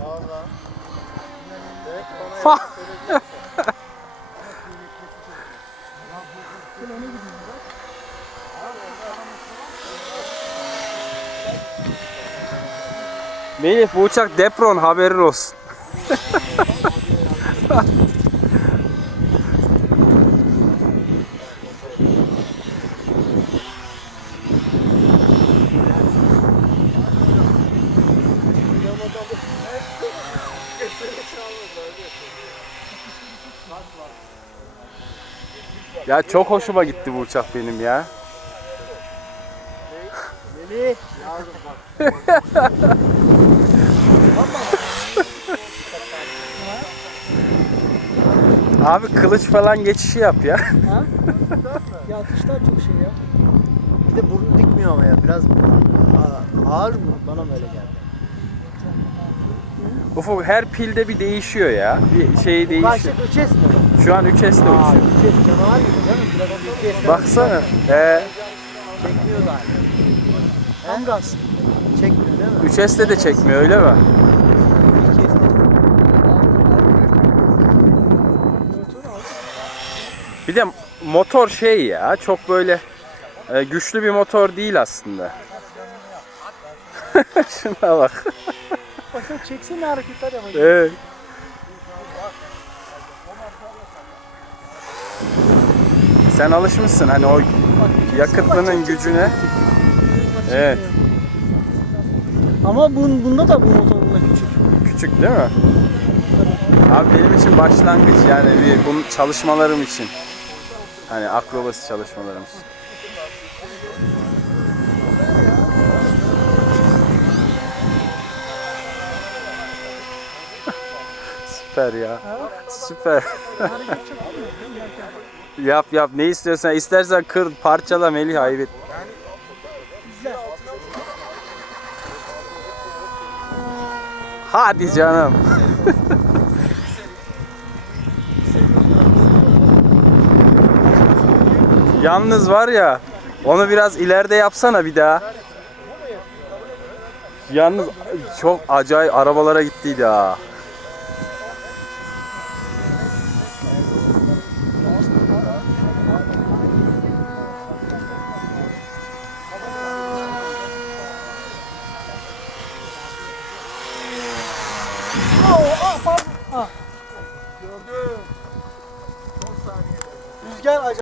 Valla. Melih bu uçak Depron haberin olsun. Ya çok hoşuma gitti bu uçak benim ya. Melih. Yavrum bak. Abi kılıç falan geçişi yap ya. Ha? ya atışlar çok şey ya. Bir de burnu dikmiyor ama ya. Biraz ağır mı? Bana mı öyle geldi? Ufuk her pilde bir değişiyor ya. Bir şey değişiyor. kaçlık 3S mi? Şu an 3S'de Aa, uçuyor. 3S canavar gibi değil mi? Biraz 3S. Baksana. Ee, Çekmiyor galiba. Tam gaz. Çekmiyor değil mi? 3S'de de çekmiyor öyle mi? 2S. Bir de motor şey ya çok böyle e, güçlü bir motor değil aslında. Şuna bak. Bakın çeksene hareketler ama. Evet. Sen alışmışsın hani o yakıtlının gücüne. Evet. Ama bun, bunda da bu motor bunda küçük. Küçük değil mi? Abi benim için başlangıç yani bir bunun çalışmalarım için. Hani akrobasi çalışmalarım için. Süper ya. Süper. Yap yap ne istiyorsan. İstersen kır parçala Melih ayıp. Hadi canım. Yalnız var ya onu biraz ileride yapsana bir daha. Yalnız çok acayip arabalara gittiydi ha. Ah. Gördüm. Son saniyede. Rüzgar acayip.